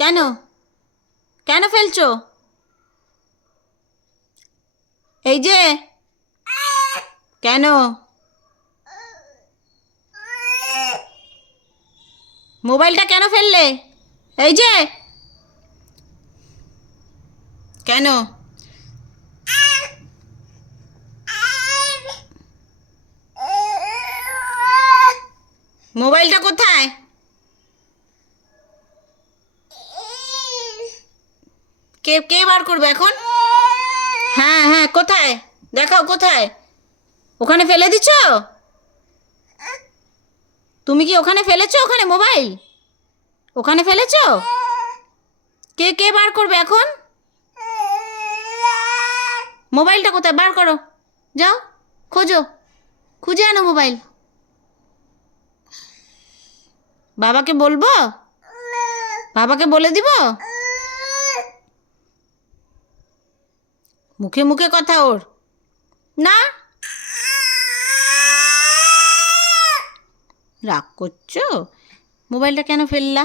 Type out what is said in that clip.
কেন? কেন ফেলছো? এই যে কেন? মোবাইলটা কেন ফেললে? এই যে কেন? মোবাইলটা কোথায়? কে কে বার করবে এখন? হ্যাঁ হ্যাঁ, কোথায়? দেখাও কোথায়। ওখানে ফেলে দিছো? তুমি কি ওখানে ফেলেছো? ওখানে মোবাইল ওখানে ফেলেছো? কে কে বার করবে এখন? মোবাইলটা কোথায়? বার করো, যাও খোঁজো, খুঁজে আনো মোবাইল। বাবাকে বলবো? বাবাকে বলে দিব? মুখে মুখে কথা ওর না। রাগ করছো? মোবাইলটা কেন ফেললা?